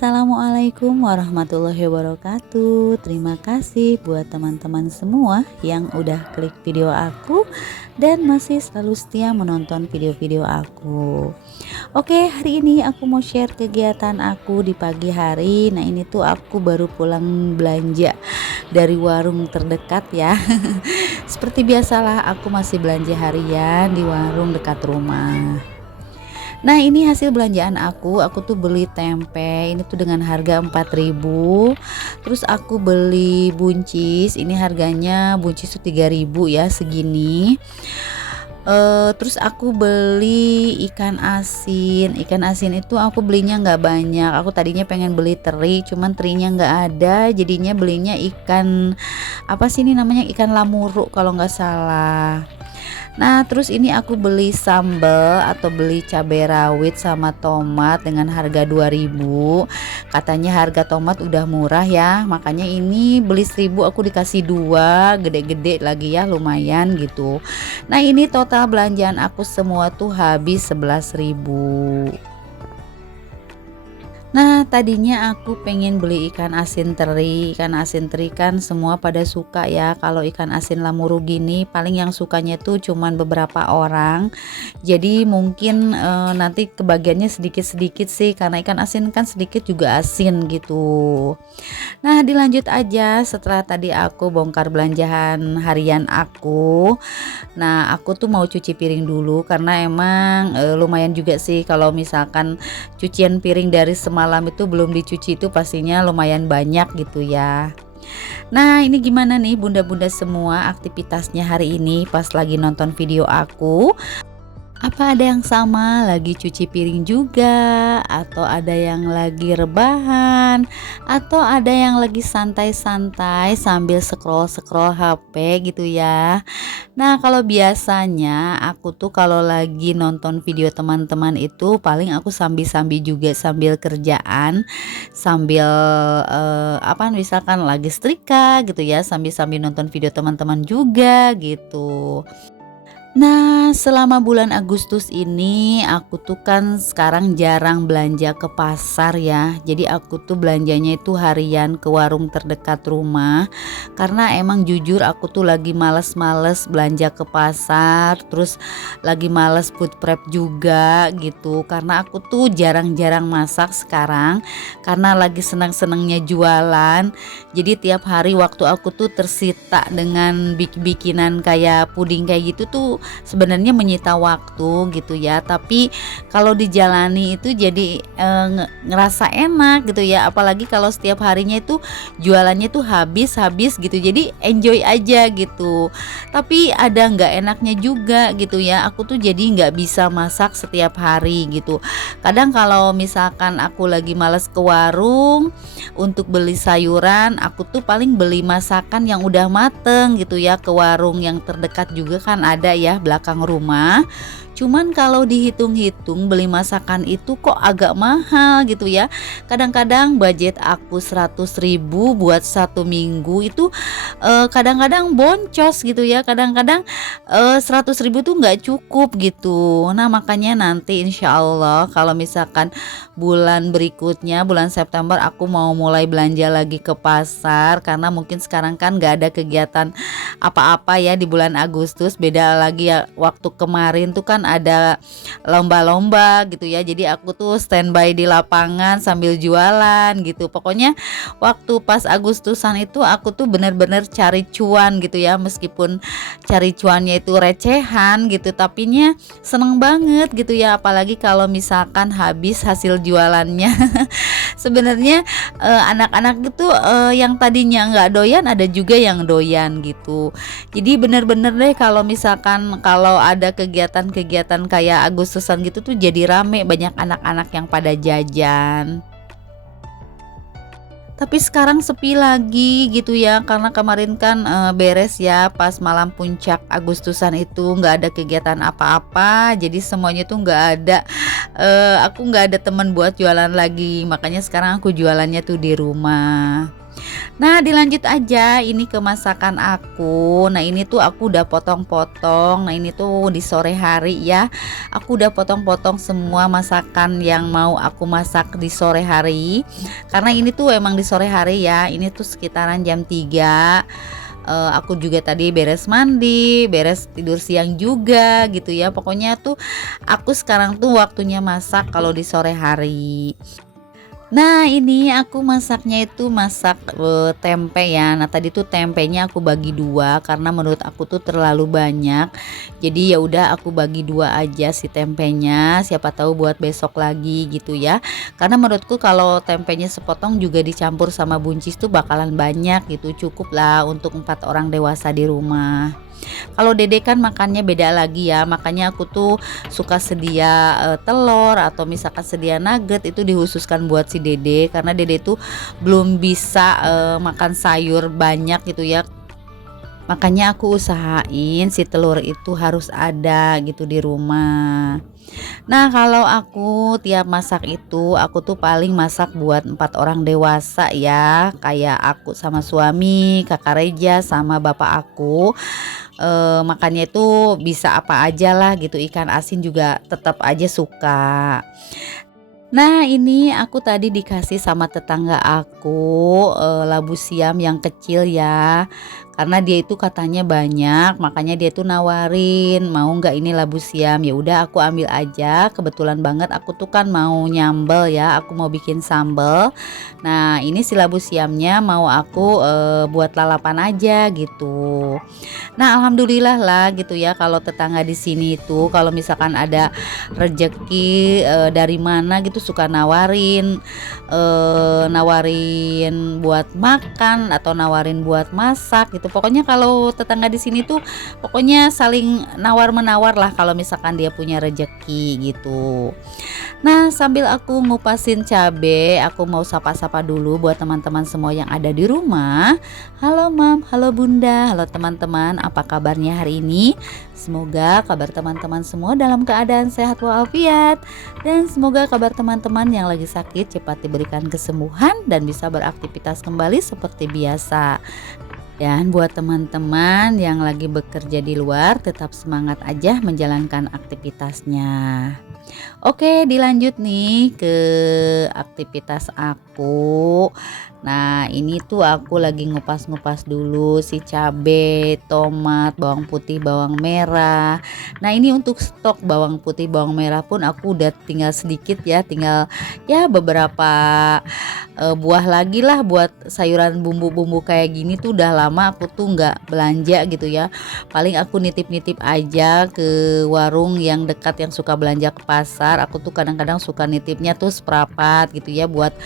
Assalamualaikum warahmatullahi wabarakatuh. Terima kasih buat teman-teman semua yang udah klik video aku dan masih selalu setia menonton video-video aku. Oke, hari ini aku mau share kegiatan aku di pagi hari. Nah, ini tuh aku baru pulang belanja dari warung terdekat ya. Seperti biasalah, aku masih belanja harian di warung dekat rumah. Nah, ini hasil belanjaan aku tuh beli tempe ini tuh dengan harga 4.000. Terus aku beli buncis, ini harganya buncis tuh 3.000 ya, segini. Terus aku beli ikan asin itu aku belinya nggak banyak. Aku tadinya pengen beli teri, cuman terinya nggak ada, jadinya belinya ikan apa sih ini namanya, ikan lamuru kalau nggak salah. Nah, terus ini aku beli sambal atau beli cabai rawit sama tomat dengan harga 2.000. Katanya harga tomat udah murah ya, makanya ini beli 1.000 aku dikasih 2, gede-gede lagi ya, lumayan gitu. Nah, ini total belanjaan aku semua tuh habis 11.000. Nah, tadinya aku pengen beli ikan asin teri kan semua pada suka ya. Kalau ikan asin lamuru gini paling yang sukanya tuh cuman beberapa orang. Jadi mungkin nanti kebagiannya sedikit-sedikit sih, karena ikan asin kan sedikit juga asin gitu. Nah, dilanjut aja setelah tadi aku bongkar belanjaan harian aku. Nah, aku tuh mau cuci piring dulu karena emang lumayan juga sih kalau misalkan cucian piring dari semalam itu belum dicuci itu pastinya lumayan banyak gitu ya. Nah, ini gimana nih bunda-bunda semua aktivitasnya hari ini pas lagi nonton video aku? Apa ada yang sama lagi cuci piring juga, atau ada yang lagi rebahan, atau ada yang lagi santai-santai sambil scroll-scroll HP gitu ya. Nah, kalau biasanya aku tuh kalau lagi nonton video teman-teman itu paling aku sambil-sambil juga, sambil kerjaan, sambil apa misalkan lagi setrika gitu ya, sambil-sambil nonton video teman-teman juga gitu. Nah, selama bulan Agustus ini aku tuh kan sekarang jarang belanja ke pasar ya. Jadi aku tuh belanjanya itu harian ke warung terdekat rumah. Karena emang jujur aku tuh lagi males-males belanja ke pasar, terus lagi males food prep juga gitu. Karena aku tuh jarang-jarang masak sekarang karena lagi senang-senangnya jualan. Jadi tiap hari waktu aku tuh tersita dengan bikinan kayak puding kayak gitu tuh sebenarnya menyita waktu gitu ya. Tapi kalau dijalani itu jadi ngerasa enak gitu ya, apalagi kalau setiap harinya itu jualannya tuh habis gitu, jadi enjoy aja gitu. Tapi ada nggak enaknya juga gitu ya, aku tuh jadi nggak bisa masak setiap hari gitu. Kadang kalau misalkan aku lagi males ke warung untuk beli sayuran, aku tuh paling beli masakan yang udah mateng gitu ya, ke warung yang terdekat juga kan ada ya belakang rumah. Cuman kalau dihitung-hitung beli masakan itu kok agak mahal gitu ya. Kadang-kadang budget aku 100.000 buat 1 minggu itu kadang-kadang boncos gitu ya. Kadang-kadang 100.000 tuh nggak cukup gitu. Nah, makanya nanti insya Allah kalau misalkan bulan berikutnya, bulan September, aku mau mulai belanja lagi ke pasar. Karena mungkin sekarang kan nggak ada kegiatan apa-apa ya di bulan Agustus. Beda lagi ya waktu kemarin tuh kan ada lomba-lomba gitu ya. Jadi aku tuh standby di lapangan sambil jualan gitu. Pokoknya waktu pas Agustusan itu aku tuh bener-bener cari cuan gitu ya. Meskipun cari cuannya itu recehan gitu, tapinya seneng banget gitu ya. Apalagi kalau misalkan habis hasil jualannya. Sebenarnya anak-anak itu yang tadinya nggak doyan ada juga yang doyan gitu. Jadi bener-bener deh kalau misalkan kalau ada kegiatan-kegiatan kayak Agustusan gitu tuh jadi rame, banyak anak-anak yang pada jajan. Tapi sekarang sepi lagi gitu ya, karena kemarin kan beres ya pas malam puncak Agustusan itu nggak ada kegiatan apa-apa, jadi semuanya tuh nggak ada, aku nggak ada teman buat jualan lagi, makanya sekarang aku jualannya tuh di rumah. Nah, dilanjut aja ini ke masakan aku. Nah, ini tuh aku udah potong-potong. Nah, ini tuh di sore hari ya. Aku udah potong-potong semua masakan yang mau aku masak di sore hari. Karena ini tuh emang di sore hari ya. Ini tuh sekitaran jam 3. Aku juga tadi beres mandi, beres tidur siang juga gitu ya. Pokoknya tuh aku sekarang tuh waktunya masak kalau di sore hari. Nah, ini aku masaknya itu masak, tempe ya. Nah, tadi tuh tempenya aku bagi 2 karena menurut aku tuh terlalu banyak. Jadi ya udah aku bagi 2 aja si tempenya, siapa tahu buat besok lagi gitu ya. Karena menurutku kalau tempenya sepotong juga dicampur sama buncis tuh bakalan banyak gitu, cukup lah untuk 4 orang dewasa di rumah. Kalau Dede kan makannya beda lagi ya, makanya aku tuh suka sedia telur atau misalkan sedia nugget itu dihususkan buat si Dede karena Dede tuh belum bisa makan sayur banyak gitu ya. Makanya aku usahain si telur itu harus ada gitu di rumah. Nah, kalau aku tiap masak itu, aku tuh paling masak buat 4 orang dewasa ya, kayak aku sama suami, kakak Reja, sama bapak aku. Makannya itu bisa apa aja lah gitu, ikan asin juga tetap aja suka. Nah, ini aku tadi dikasih sama tetangga aku, labu siam yang kecil ya. Karena dia itu katanya banyak, makanya dia tuh nawarin, "Mau nggak ini labu siam?" Ya udah aku ambil aja. Kebetulan banget aku tuh kan mau nyambel ya, aku mau bikin sambel. Nah, ini si labu siamnya mau aku buat lalapan aja gitu. Nah, alhamdulillah lah gitu ya kalau tetangga di sini itu kalau misalkan ada rejeki dari mana gitu suka nawarin buat makan atau nawarin buat masak gitu. Pokoknya kalau tetangga di sini tuh pokoknya saling nawar-menawar lah kalau misalkan dia punya rejeki gitu. Nah, sambil aku ngupasin cabe, aku mau sapa-sapa dulu buat teman-teman semua yang ada di rumah. Halo Mam, halo Bunda, halo teman-teman, apa kabarnya hari ini? Semoga kabar teman-teman semua dalam keadaan sehat walafiat. Dan semoga kabar teman-teman yang lagi sakit cepat diberikan kesembuhan dan bisa beraktivitas kembali seperti biasa. Dan buat teman-teman yang lagi bekerja di luar, tetap semangat aja menjalankan aktivitasnya. Oke, dilanjut nih ke aktivitas aku. Nah, ini tuh aku lagi ngupas-ngupas dulu si cabe, tomat, bawang putih, bawang merah. Nah, ini untuk stok bawang putih, bawang merah pun aku udah tinggal sedikit ya, tinggal ya beberapa buah lagi lah buat sayuran bumbu-bumbu kayak gini tuh udah lama aku tuh nggak belanja gitu ya. Paling aku nitip-nitip aja ke warung yang dekat yang suka belanja ke pasar. Aku tuh kadang-kadang suka nitipnya tuh seprapat gitu ya buat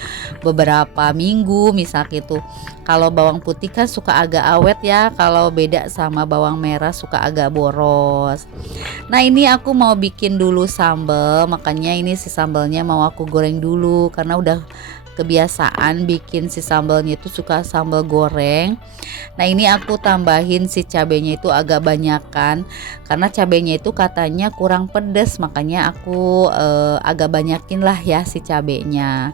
beberapa minggu misal gitu. Kalau bawang putih kan suka agak awet ya, kalau beda sama bawang merah suka agak boros. Nah, ini aku mau bikin dulu sambal, makanya ini si sambalnya mau aku goreng dulu karena udah kebiasaan bikin si sambalnya itu suka sambal goreng. Nah, ini aku tambahin si cabenya itu agak banyakan karena cabenya itu katanya kurang pedas, makanya aku agak banyakin lah ya si cabenya.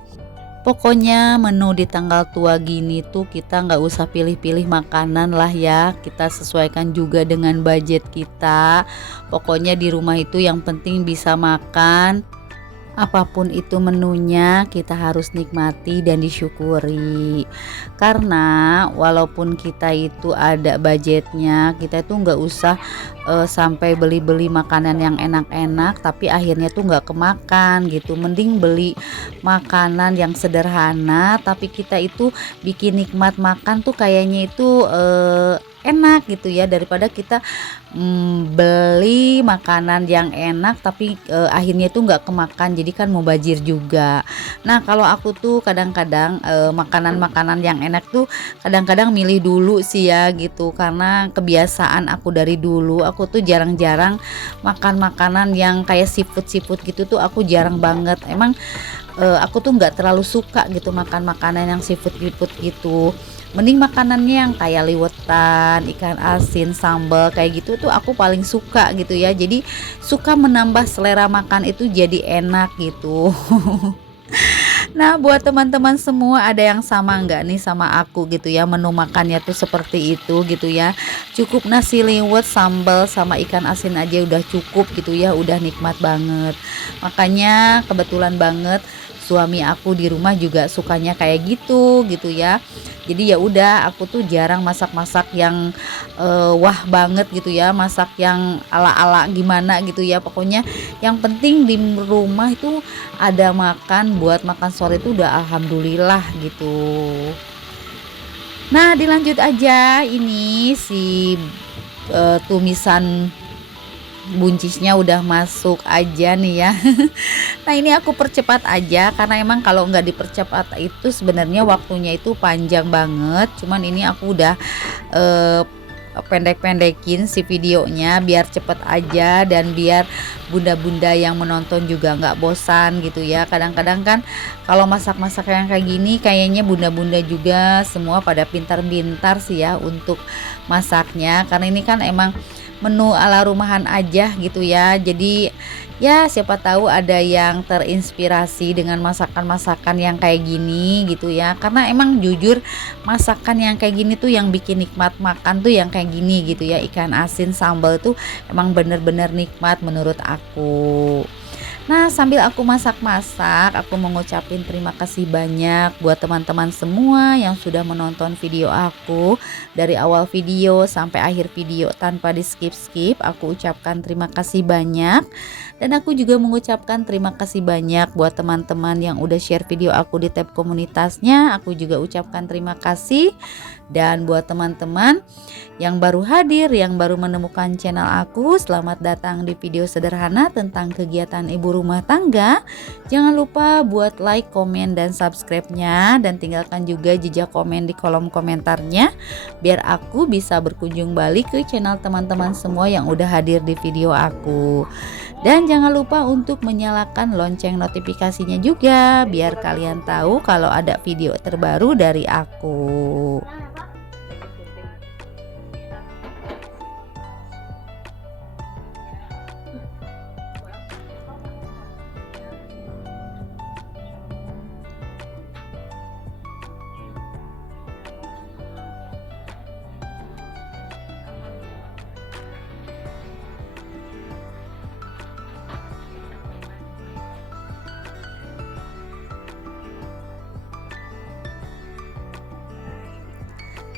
Pokoknya menu di tanggal tua gini tuh kita nggak usah pilih-pilih makanan lah ya, kita sesuaikan juga dengan budget kita. Pokoknya di rumah itu yang penting bisa makan. Apapun itu menunya kita harus nikmati dan disyukuri. Karena walaupun kita itu ada budgetnya, kita itu nggak usah sampai beli-beli makanan yang enak-enak tapi akhirnya tuh nggak kemakan gitu. Mending beli makanan yang sederhana tapi kita itu bikin nikmat makan tuh kayaknya itu enak gitu ya, daripada kita beli makanan yang enak tapi akhirnya itu nggak kemakan, jadi kan mubazir juga. Nah, kalau aku tuh kadang-kadang makanan-makanan yang enak tuh kadang-kadang milih dulu sih ya gitu, karena kebiasaan aku dari dulu aku tuh jarang-jarang makan makanan yang kayak seafood gitu tuh aku jarang banget. Emang aku tuh nggak terlalu suka gitu makan makanan yang seafood gitu. Mending makanannya yang kayak liwetan, ikan asin, sambal kayak gitu tuh aku paling suka gitu ya. Jadi suka menambah selera makan itu jadi enak gitu. Nah, buat teman-teman semua ada yang sama nggak nih sama aku gitu ya, menu makannya tuh seperti itu gitu ya. Cukup nasi liwet, sambal sama ikan asin aja udah cukup gitu ya, udah nikmat banget. Makanya kebetulan banget suami aku di rumah juga sukanya kayak gitu gitu ya. Jadi ya udah aku tuh jarang masak-masak yang wah banget gitu ya, masak yang ala-ala gimana gitu ya. Pokoknya yang penting di rumah itu ada makan, buat makan sore itu udah alhamdulillah gitu. Nah, dilanjut aja ini si tumisan buncisnya udah masuk aja nih ya. Nah, ini aku percepat aja karena emang kalau nggak dipercepat itu sebenarnya waktunya itu panjang banget. Cuman ini aku udah eh, pendek-pendekin si videonya biar cepet aja dan biar bunda-bunda yang menonton juga nggak bosan gitu ya. Kadang-kadang kan kalau masak-masak yang kayak gini kayaknya bunda-bunda juga semua pada pintar-pintar sih ya untuk masaknya, karena ini kan emang menu ala rumahan aja gitu ya. Jadi ya siapa tahu ada yang terinspirasi dengan masakan-masakan yang kayak gini gitu ya. Karena emang jujur masakan yang kayak gini tuh yang bikin nikmat makan tuh yang kayak gini gitu ya. Ikan asin sambal tuh emang bener-bener nikmat menurut aku. Nah, sambil aku masak-masak, aku mengucapin terima kasih banyak buat teman-teman semua yang sudah menonton video aku dari awal video sampai akhir video tanpa di skip-skip. Aku ucapkan terima kasih banyak. Dan aku juga mengucapkan terima kasih banyak buat teman-teman yang udah share video aku di tab komunitasnya. Aku juga ucapkan terima kasih. Dan buat teman-teman yang baru hadir, yang baru menemukan channel aku, selamat datang di video sederhana tentang kegiatan ibu rumah tangga. Jangan lupa buat like, komen, dan subscribe-nya, dan tinggalkan juga jejak komen di kolom komentarnya biar aku bisa berkunjung balik ke channel teman-teman semua yang udah hadir di video aku. Dan jangan lupa untuk menyalakan lonceng notifikasinya juga biar kalian tahu kalau ada video terbaru dari aku.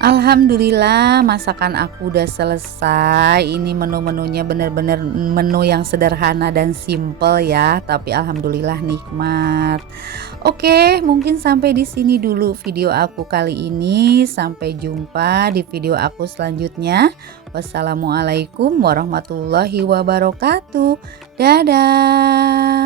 Alhamdulillah masakan aku udah selesai. Ini menu-menunya bener-bener menu yang sederhana dan simple ya, tapi alhamdulillah nikmat. Oke, mungkin sampai di sini dulu video aku kali ini. Sampai jumpa di video aku selanjutnya. Wassalamualaikum warahmatullahi wabarakatuh. Dadah.